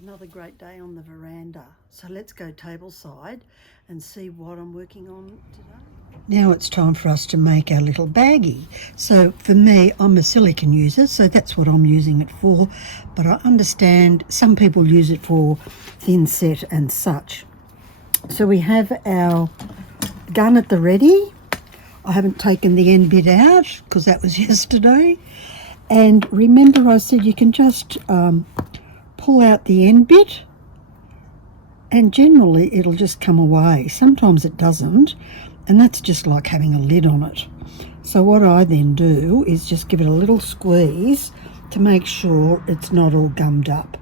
Another great day on the veranda. So let's go tableside and see what I'm working on today. Now it's time for us to make our little baggie. So for me, I'm a silicone user, so that's what I'm using it for. But I understand some people use it for thin set and such. So we have our gun at the ready. I haven't taken the end bit out because that was yesterday. And remember I said you can just pull out the end bit and generally it'll just come away. Sometimes it doesn't, and that's just like having a lid on it. So what I then do is just give it a little squeeze to make sure it's not all gummed up,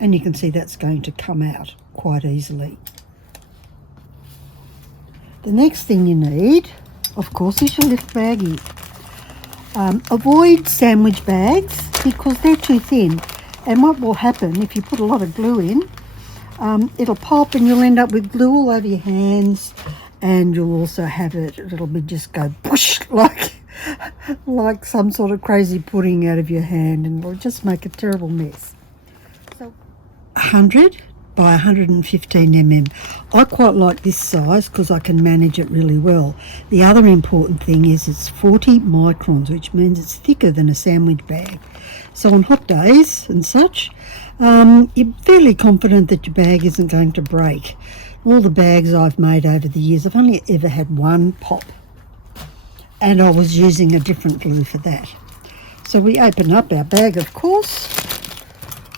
and you can see that's going to come out quite easily. The next thing you need, of course, is your little baggie. Avoid sandwich bags because they're too thin. And what will happen if you put a lot of glue in, it'll pop and you'll end up with glue all over your hands, and you'll also have it'll be just go push like some sort of crazy pudding out of your hand, and it'll just make a terrible mess. So 100 by 115 mm. I quite like this size because I can manage it really well. The other important thing is it's 40 microns, which means it's thicker than a sandwich bag. So on hot days and such, you're fairly confident that your bag isn't going to break. All the bags I've made over the years, I've only ever had one pop, and I was using a different glue for that. So we open up our bag, of course.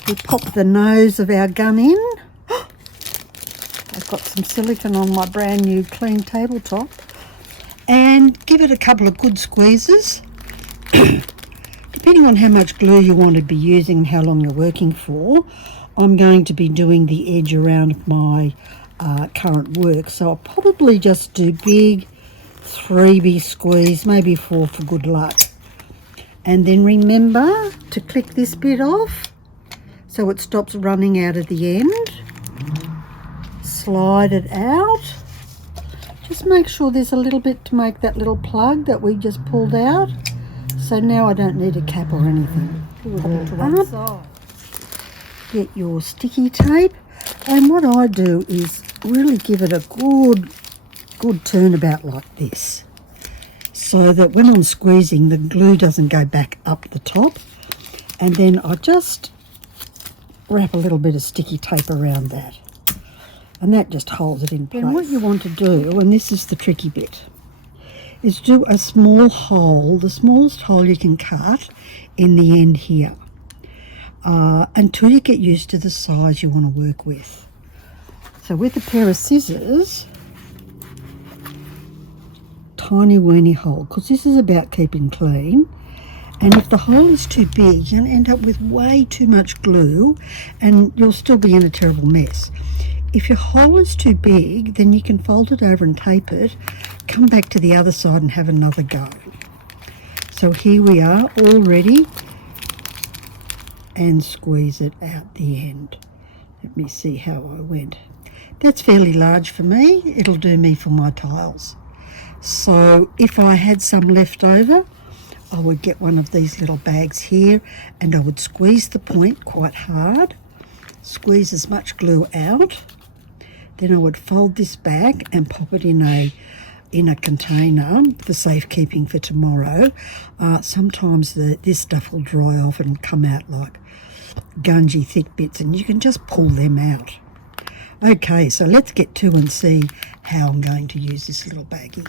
We pop the nose of our gun in. I've got some silicone on my brand new clean tabletop, and give it a couple of good squeezes. Depending on how much glue you want to be using and how long you're working for, I'm going to be doing the edge around my current work. So I'll probably just do big 3B squeeze, maybe 4 for good luck. And then remember to click this bit off so it stops running out at the end. Slide it out. Just make sure there's a little bit to make that little plug that we just pulled out. So now I don't need a cap or anything. Pop it to one side. Get your sticky tape, and what I do is really give it a good turnabout like this, so that when I'm squeezing the glue doesn't go back up the top, and then I just wrap a little bit of sticky tape around that, and that just holds it in place. And what you want to do, and this is the tricky bit, is do a small hole, the smallest hole you can cut in the end here, until you get used to the size you want to work with. So with a pair of scissors, tiny weeny hole, because this is about keeping clean, and if the hole is too big, you're going to end up with way too much glue and you'll still be in a terrible mess. If your hole is too big, then you can fold it over and tape it, come back to the other side and have another go. So here we are, all ready, and squeeze it out the end. Let me see how I went. That's fairly large for me. It'll do me for my tiles. So if I had some left over, I would get one of these little bags here, and I would squeeze the point quite hard, squeeze as much glue out. Then I would fold this back and pop it in a container for safekeeping for tomorrow. Sometimes this stuff will dry off and come out like gungy thick bits, and you can just pull them out. Okay, so let's get to and see how I'm going to use this little baggie.